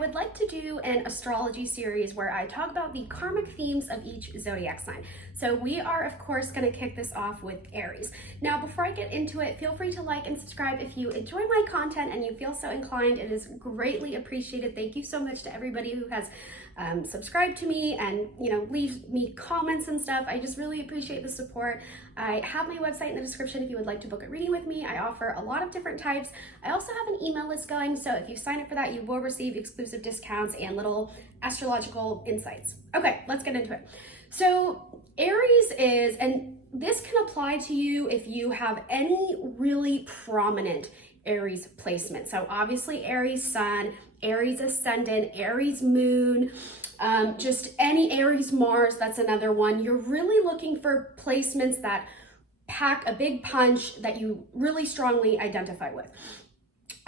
would like to do an astrology series where I talk about the karmic themes of each zodiac sign. So we are, of course, going to kick this off with Aries. Now, before I get into it, feel free to like and subscribe if you enjoy my content and you feel so inclined. It is greatly appreciated. Thank you so much to everybody who has subscribe to me and leave me comments and stuff. I just really appreciate the support. I have my website in the description if you would like to book a reading with me. I offer a lot of different types. I also have an email list going, so if you sign up for that, you will receive exclusive discounts and little astrological insights. Okay, let's get into it. So Aries is, and this can apply to you if you have any really prominent Aries placement. So obviously Aries Sun, Aries Ascendant, Aries Moon, just any Aries Mars, that's another one. You're really looking for placements that pack a big punch that you really strongly identify with.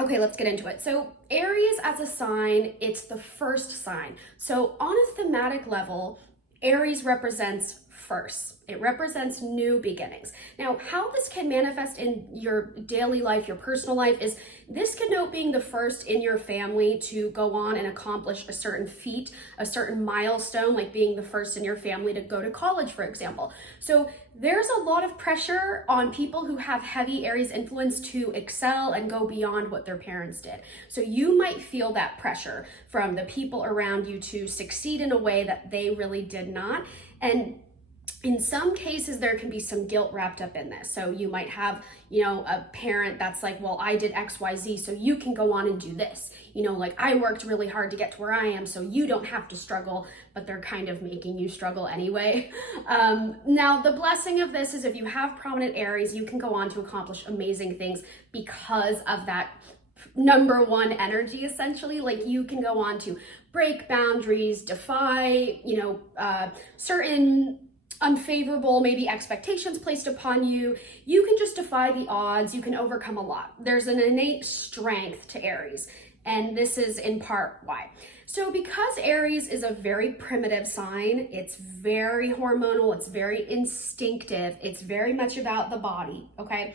Okay, let's get into it. So Aries as a sign, it's the first sign. So on a thematic level, Aries represents first. It represents new beginnings. Now, how this can manifest in your daily life, your personal life, is this connote being the first in your family to go on and accomplish a certain feat, a certain milestone, like being the first in your family to go to college, for example. So there's a lot of pressure on people who have heavy Aries influence to excel and go beyond what their parents did. So you might feel that pressure from the people around you to succeed in a way that they really did not. And in some cases, there can be some guilt wrapped up in this. So you might have, a parent that's like, well, I did X, Y, Z, so you can go on and do this. Like I worked really hard to get to where I am, so you don't have to struggle, but they're kind of making you struggle anyway. Now, the blessing of this is if you have prominent Aries, you can go on to accomplish amazing things because of that number one energy, essentially. Like you can go on to break boundaries, defy, certain unfavorable maybe expectations placed upon you. You can just defy the odds. You can overcome a lot. There's an innate strength to Aries, and this is in part why. So because Aries is a very primitive sign, it's very hormonal, it's very instinctive, it's very much about the body, okay?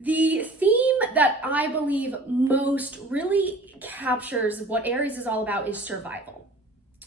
The theme that I believe most really captures what Aries is all about is survival.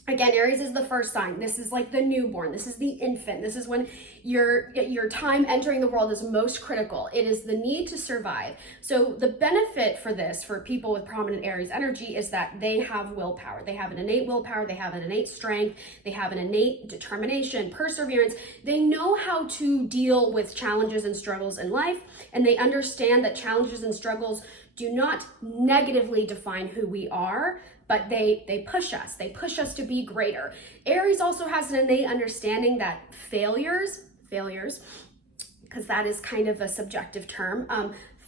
Again, Aries is the first sign. This is like the newborn. This is the infant. This is when your time entering the world is most critical. It is the need to survive. So the benefit for this, for people with prominent Aries energy, is that they have willpower. They have an innate willpower. They have an innate strength. They have an innate determination, perseverance. They know how to deal with challenges and struggles in life, and they understand that challenges and struggles do not negatively define who we are, but they push us. They push us to be greater. Aries also has an innate understanding that failures, because that is kind of a subjective term,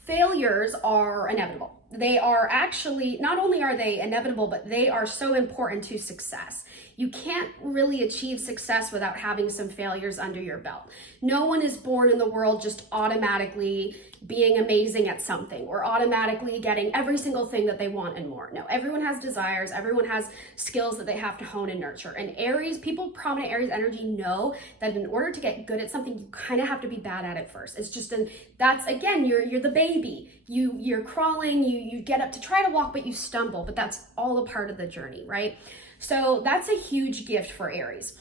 failures are inevitable. They are actually, not only are they inevitable, but they are so important to success. You can't really achieve success without having some failures under your belt. No one is born in the world just automatically being amazing at something or automatically getting every single thing that they want and more. No, everyone has desires. Everyone has skills that they have to hone and nurture. And Aries, people with prominent Aries energy know that in order to get good at something, you kind of have to be bad at it first. It's just, that's again, you're the baby. You're crawling, you get up to try to walk, but you stumble, but that's all a part of the journey, right? So that's a huge gift for Aries.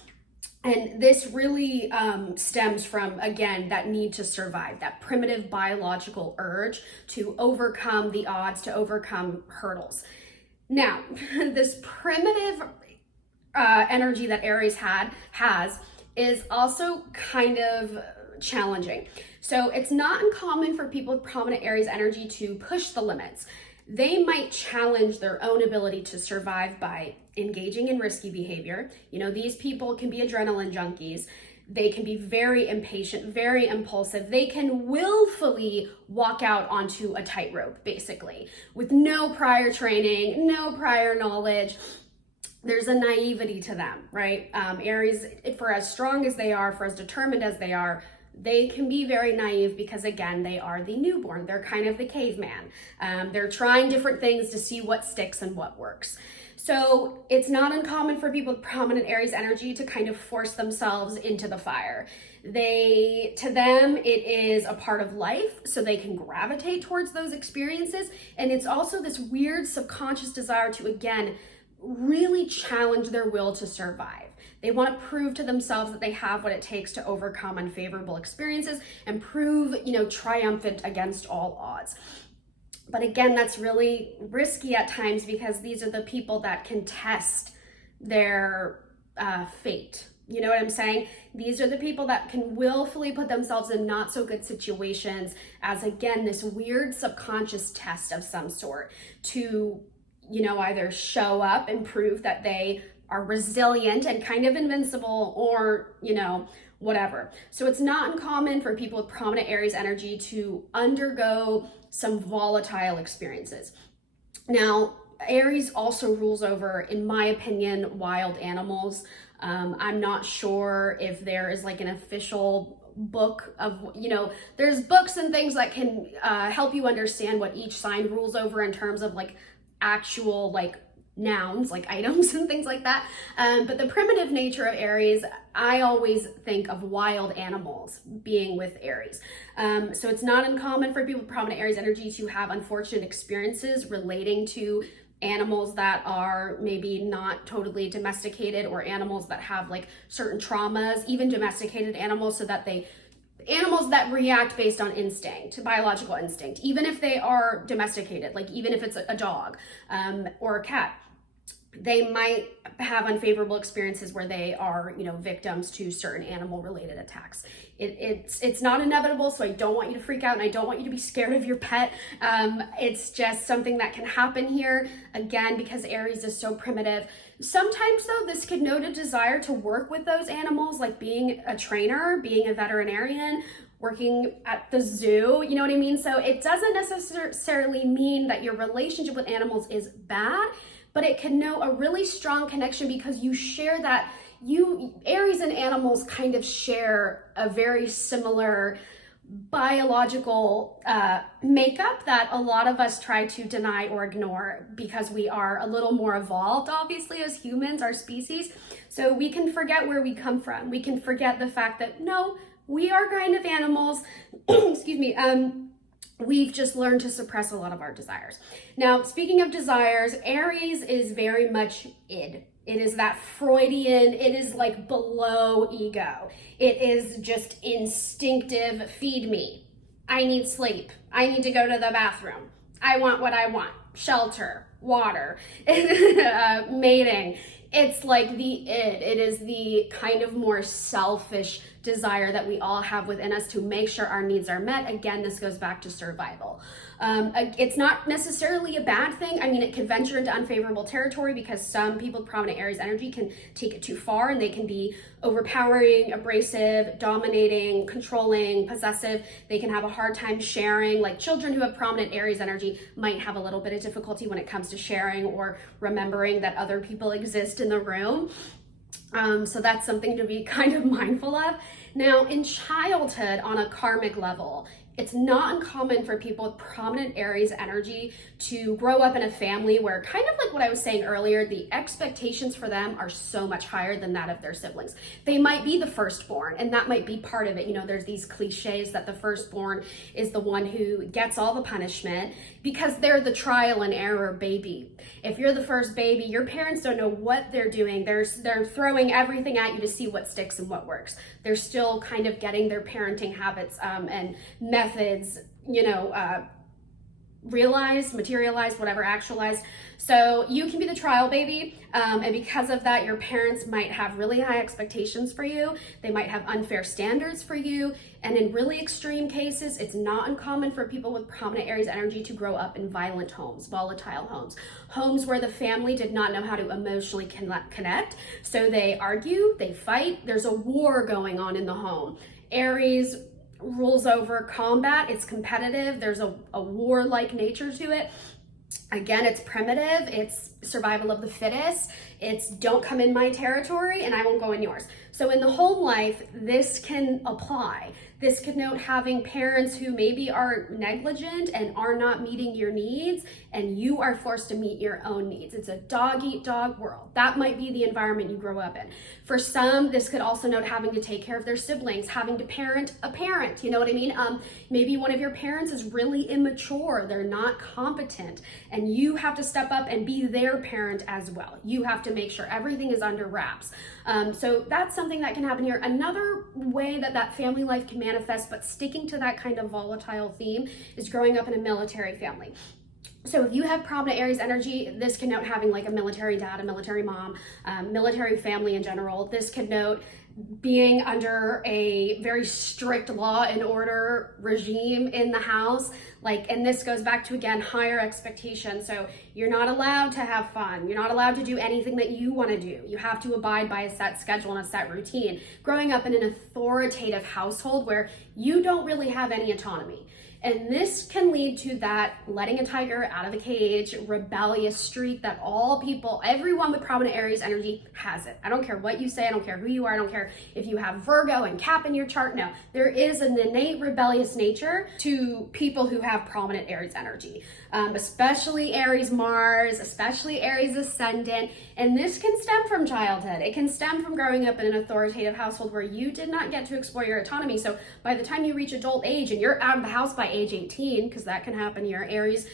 And this really stems from, again, that need to survive, that primitive biological urge to overcome the odds, to overcome hurdles. Now, this primitive energy that Aries has is also kind of challenging. So it's not uncommon for people with prominent Aries energy to push the limits. They might challenge their own ability to survive by engaging in risky behavior. These people can be adrenaline junkies. They can be very impatient, very impulsive. They can willfully walk out onto a tightrope, basically, with no prior training, no prior knowledge. There's a naivety to them, right? Aries, for as strong as they are, for as determined as they are, they can be very naive because, again, they are the newborn. They're kind of the caveman. They're trying different things to see what sticks and what works. So it's not uncommon for people with prominent Aries energy to kind of force themselves into the fire. To them, it is a part of life, so they can gravitate towards those experiences. And it's also this weird subconscious desire to, again, really challenge their will to survive. They want to prove to themselves that they have what it takes to overcome unfavorable experiences and prove, triumphant against all odds. But again, that's really risky at times because these are the people that can test their fate. You know what I'm saying? These are the people that can willfully put themselves in not so good situations as, again, this weird subconscious test of some sort to, either show up and prove that they are resilient and kind of invincible, or, whatever. So it's not uncommon for people with prominent Aries energy to undergo some volatile experiences. Now, Aries also rules over, in my opinion, wild animals. I'm not sure if there is like an official book of, there's books and things that can help you understand what each sign rules over in terms of like actual like nouns, like items and things like that. But the primitive nature of Aries, I always think of wild animals being with Aries. So it's not uncommon for people with prominent Aries energy to have unfortunate experiences relating to animals that are maybe not totally domesticated, or animals that have like certain traumas, even domesticated animals, so that animals that react based on instinct, biological instinct, even if they are domesticated, like even if it's a dog or a cat, they might have unfavorable experiences where they are, victims to certain animal related attacks. It's not inevitable, so I don't want you to freak out and I don't want you to be scared of your pet. It's just something that can happen here, again, because Aries is so primitive. Sometimes though, this could note a desire to work with those animals, like being a trainer, being a veterinarian, working at the zoo, you know what I mean? So it doesn't necessarily mean that your relationship with animals is bad, but it can know a really strong connection because you share that. Aries and animals kind of share a very similar biological makeup that a lot of us try to deny or ignore because we are a little more evolved, obviously, as humans, our species. So we can forget where we come from. We can forget the fact that, no, we are kind of animals, excuse me, we've just learned to suppress a lot of our desires. Now, speaking of desires, Aries is very much id. It is that Freudian, it is like below ego. It is just instinctive, feed me. I need sleep. I need to go to the bathroom. I want what I want. Shelter, water, mating. It's like the id. It is the kind of more selfish desire that we all have within us to make sure our needs are met. Again, this goes back to survival. It's not necessarily a bad thing. I mean, it could venture into unfavorable territory because some people with prominent Aries energy can take it too far and they can be overpowering, abrasive, dominating, controlling, possessive. They can have a hard time sharing. Like children who have prominent Aries energy might have a little bit of difficulty when it comes to sharing or remembering that other people exist in the room. So that's something to be kind of mindful of. Now, in childhood, on a karmic level, it's not uncommon for people with prominent Aries energy to grow up in a family where, kind of like what I was saying earlier, the expectations for them are so much higher than that of their siblings. They might be the firstborn, and that might be part of it. There's these cliches that the firstborn is the one who gets all the punishment because they're the trial and error baby. If you're the first baby, your parents don't know what they're doing. They're throwing everything at you to see what sticks and what works. They're still kind of getting their parenting habits and methods, realized, materialized, whatever, actualized. So you can be the trial baby, and because of that, your parents might have really high expectations for you. They might have unfair standards for you, and in really extreme cases, it's not uncommon for people with prominent Aries energy to grow up in violent homes, volatile homes, homes where the family did not know how to emotionally connect, so they argue, they fight, there's a war going on in the home. Aries rules over combat. It's competitive. There's a warlike nature to it. Again, it's primitive. It's survival of the fittest. It's don't come in my territory and I won't go in yours. So in the home life, this can apply. This could note having parents who maybe are negligent and are not meeting your needs, and you are forced to meet your own needs. It's a dog-eat-dog world. That might be the environment you grow up in. For some, this could also note having to take care of their siblings, having to parent a parent, you know what I mean? Maybe one of your parents is really immature, they're not competent, and you have to step up and be there their parent as well. You have to make sure everything is under wraps. So that's something that can happen here. Another way that that family life can manifest, but sticking to that kind of volatile theme, is growing up in a military family. So if you have prominent Aries energy, this can note having like a military dad, a military mom, military family in general. This can note being under a very strict law and order regime in the house. And this goes back to, again, higher expectations. So you're not allowed to have fun. You're not allowed to do anything that you want to do. You have to abide by a set schedule and a set routine. Growing up in an authoritative household where you don't really have any autonomy. And this can lead to that letting a tiger out of the cage, rebellious streak that everyone with prominent Aries energy has it. I don't care what you say. I don't care who you are. I don't care if you have Virgo and Cap in your chart. No, there is an innate rebellious nature to people who have prominent Aries energy, especially Aries Mars, especially Aries ascendant. And this can stem from childhood. It can stem from growing up in an authoritative household where you did not get to explore your autonomy. So by the time you reach adult age and you're out of the house by age 18, because that can happen here, Aries,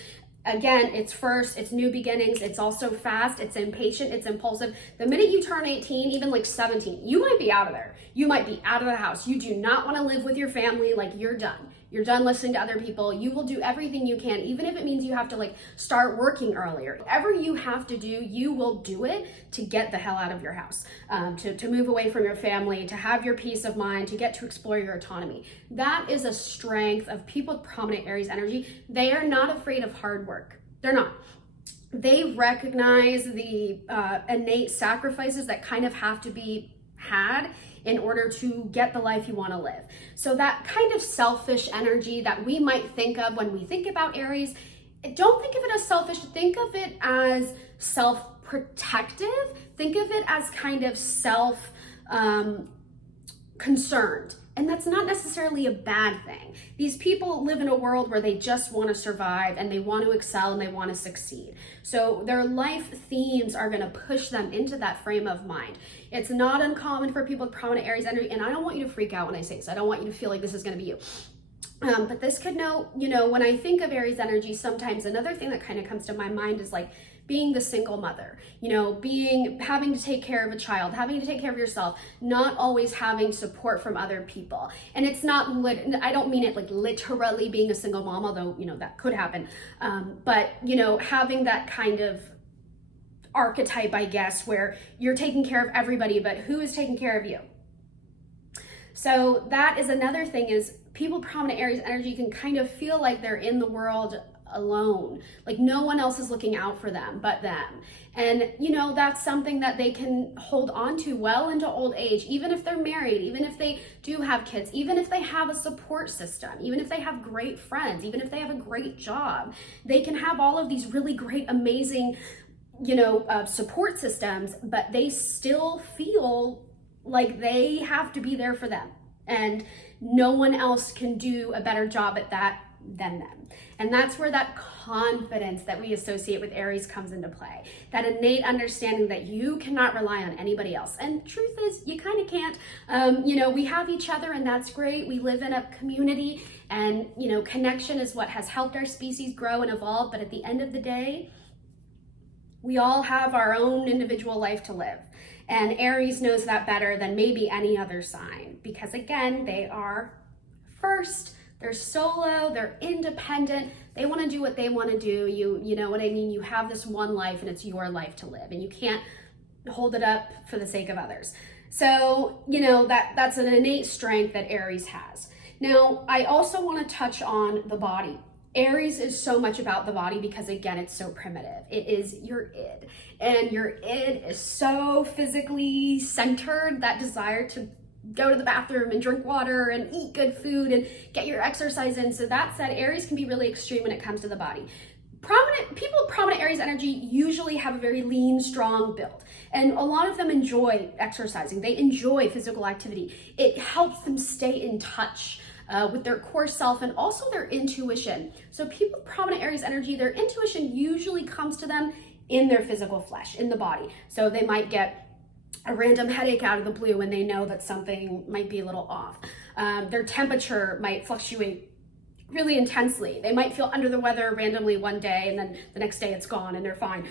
again, it's new beginnings. It's also fast, it's impatient, it's impulsive. The minute you turn 18, even like 17, you might be out of there. You might be out of the house. You do not want to live with your family. You're done. You're done listening to other people. You will do everything you can, even if it means you have to start working earlier. Whatever you have to do, you will do it to get the hell out of your house, to move away from your family, to have your peace of mind, to get to explore your autonomy. That is a strength of people with prominent Aries energy. They are not afraid of hard work. They're not. They recognize the innate sacrifices that kind of have to be had in order to get the life you want to live. So that kind of selfish energy that we might think of when we think about Aries, don't think of it as selfish. Think of it as self-protective. Think of it as kind of self-concerned. And that's not necessarily a bad thing. These people live in a world where they just want to survive and they want to excel and they want to succeed. So their life themes are going to push them into that frame of mind. It's not uncommon for people with prominent Aries energy, and I don't want you to freak out when I say this. I don't want you to feel like this is going to be you. But this could know, when I think of Aries energy, sometimes another thing that kind of comes to my mind is being the single mother, having to take care of a child, having to take care of yourself, not always having support from other people. And it's not, I don't mean it literally being a single mom, although, that could happen. But, having that kind of archetype, I guess, where you're taking care of everybody, but who is taking care of you? So that is another thing, is people with prominent Aries energy can kind of feel like they're in the world alone, no one else is looking out for them but them. And that's something that they can hold on to well into old age, even if they're married, even if they do have kids, even if they have a support system, even if they have great friends, even if they have a great job. They can have all of these really great, amazing support systems, but they still feel like they have to be there for them, and no one else can do a better job at that than them. And that's where that confidence that we associate with Aries comes into play. That innate understanding that you cannot rely on anybody else. And truth is, you kind of can't. We have each other, and that's great. We live in a community, and connection is what has helped our species grow and evolve. But at the end of the day, we all have our own individual life to live. And Aries knows that better than maybe any other sign, because again, they are first. They're solo, they're independent, they want to do what they want to do. You know what I mean? You have this one life, and it's your life to live, and you can't hold it up for the sake of others. So, that's an innate strength that Aries has. Now, I also want to touch on the body. Aries is so much about the body because, again, it's so primitive. It is your id, and your id is so physically centered, that desire to go to the bathroom and drink water and eat good food and get your exercise in. So that said, Aries can be really extreme when it comes to the body. People with prominent Aries energy usually have a very lean, strong build, and a lot of them enjoy exercising. They enjoy physical activity. It helps them stay in touch with their core self and also their intuition. So people with prominent Aries energy, their intuition usually comes to them in their physical flesh, in the body. So they might get a random headache out of the blue when they know that something might be a little off. Their temperature might fluctuate really intensely. They might feel under the weather randomly one day and then the next day it's gone and they're fine.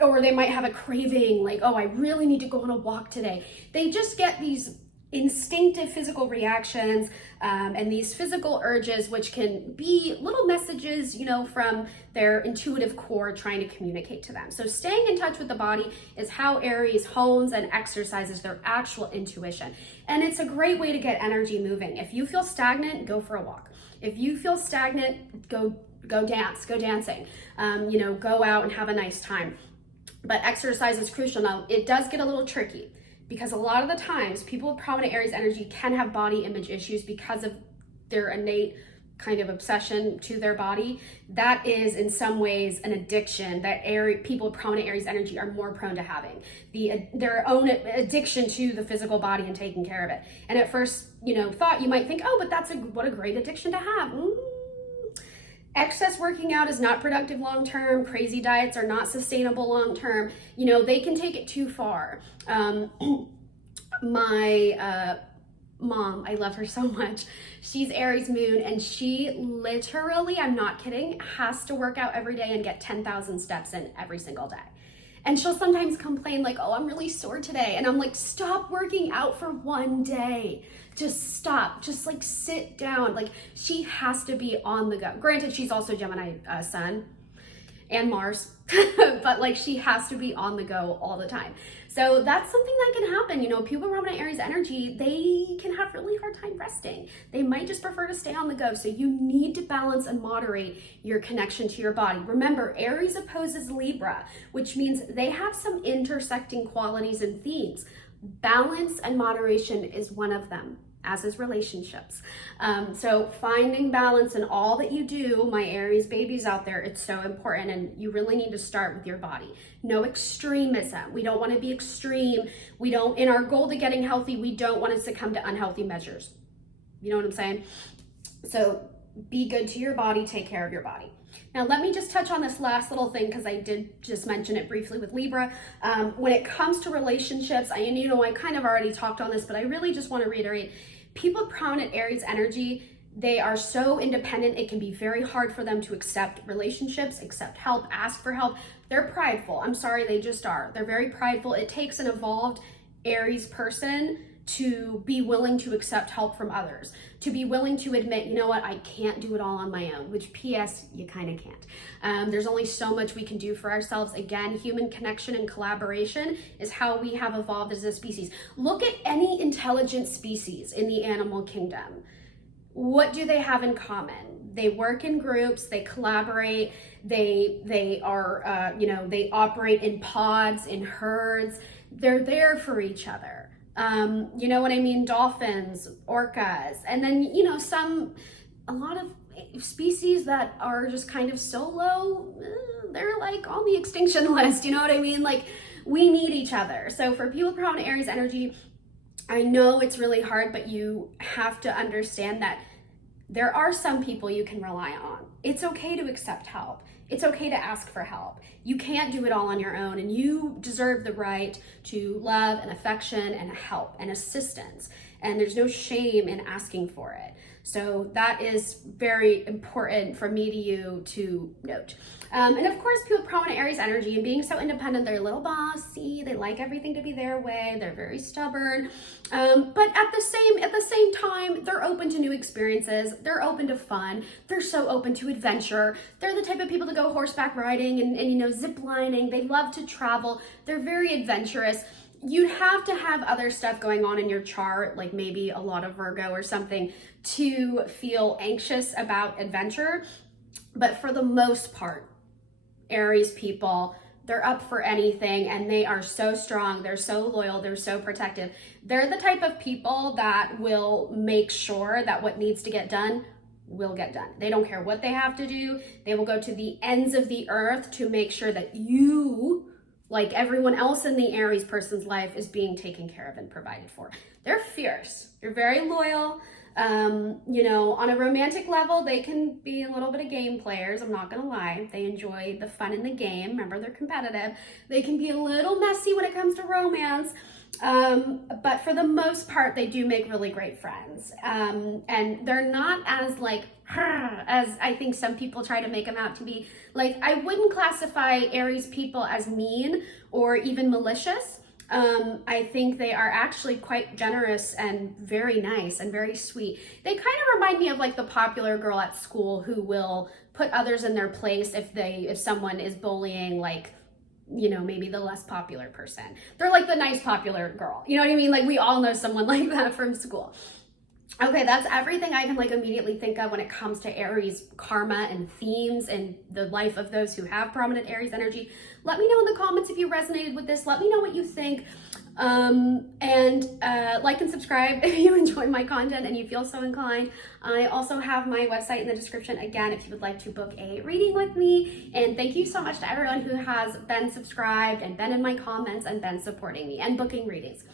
Or they might have a craving like, oh, I really need to go on a walk today. They just get these instinctive physical reactions and these physical urges, which can be little messages, you know, from their intuitive core trying to communicate to them. So staying in touch with the body is how Aries hones and exercises their actual intuition. And it's a great way to get energy moving. If you feel stagnant, go for a walk. If you feel stagnant, go dance, go dancing, you know, go out and have a nice time. But exercise is crucial. Now, it does get a little tricky because a lot of the times people with prominent Aries energy can have body image issues because of their innate kind of obsession to their body. That is in some ways an addiction that people with prominent Aries energy are more prone to having, their own addiction to the physical body and taking care of it. And at first, you know, thought you might think, oh, but what a great addiction to have. Excess working out is not productive long-term. Crazy diets are not sustainable long-term. You know, they can take it too far. My mom, I love her so much. She's Aries moon, and she literally, I'm not kidding, has to work out every day and get 10,000 steps in every single day. And she'll sometimes complain like, oh, I'm really sore today. And I'm like, stop working out for one day. Just stop, just like sit down. Like she has to be on the go. Granted, she's also Gemini sun and Mars, but like she has to be on the go all the time. So that's something that can happen. You know, people with prominent Aries energy, they can have really hard time resting. They might just prefer to stay on the go. So you need to balance and moderate your connection to your body. Remember, Aries opposes Libra, which means they have some intersecting qualities and themes. Balance and moderation is one of them, as is relationships. So finding balance in all that you do, my Aries babies out there, it's so important, and you really need to start with your body. No extremism. We don't want to be extreme. In our goal to getting healthy, we don't want to succumb to unhealthy measures. You know what I'm saying? So be good to your body, take care of your body. Now, let me just touch on this last little thing because I did just mention it briefly with Libra. When it comes to relationships, I kind of already talked on this, but I really just want to reiterate, people with prominent Aries energy, they are so independent, it can be very hard for them to accept relationships, accept help, ask for help. They're prideful. I'm sorry, they just are. They're very prideful. It takes an evolved Aries person to be willing to accept help from others, to be willing to admit, you know what, I can't do it all on my own, which PS, you kind of can't. There's only so much we can do for ourselves. Again, human connection and collaboration is how we have evolved as a species. Look at any intelligent species in the animal kingdom. What do they have in common? They work in groups, they collaborate, they are, they operate in pods, in herds. They're there for each other. You know what I mean? Dolphins, orcas, and then, a lot of species that are just kind of solo, they're like on the extinction list, you know what I mean? Like, we need each other. So for people with prominent Aries energy, I know it's really hard, but you have to understand that there are some people you can rely on. It's okay to accept help. It's okay to ask for help. You can't do it all on your own, and you deserve the right to love and affection and help and assistance. And there's no shame in asking for it. So that is very important for me to you to note. And of course, people with prominent Aries energy and being so independent, they're a little bossy. They like everything to be their way. They're very stubborn. But at the same time, they're open to new experiences. They're open to fun. They're so open to adventure. They're the type of people to go horseback riding and zip lining. They love to travel. They're very adventurous. You'd have to have other stuff going on in your chart, like maybe a lot of Virgo or something, to feel anxious about adventure. But for the most part, Aries people, they're up for anything, and they are so strong. They're so loyal. They're so protective. They're the type of people that will make sure that what needs to get done will get done. They don't care what they have to do. They will go to the ends of the earth to make sure that you, like everyone else in the Aries person's life, is being taken care of and provided for. They're fierce. They're very loyal. On a romantic level, they can be a little bit of game players. I'm not gonna lie. They enjoy the fun in the game. Remember, they're competitive. They can be a little messy when it comes to romance. But for the most part, they do make really great friends. And they're not as like, as I think some people try to make them out to be. Like, I wouldn't classify Aries people as mean or even malicious. I think they are actually quite generous and very nice and very sweet. They kind of remind me of like the popular girl at school who will put others in their place if someone is bullying, like, you know, maybe the less popular person. They're like the nice popular girl. You know what I mean? Like, we all know someone like that from school. Okay, that's everything I can like immediately think of when it comes to Aries karma and themes and the life of those who have prominent Aries energy. Let me know in the comments if you resonated with this. Let me know what you think. Like and subscribe if you enjoy my content and you feel so inclined. I also have my website in the description again if you would like to book a reading with me. And thank you so much to everyone who has been subscribed and been in my comments and been supporting me and booking readings.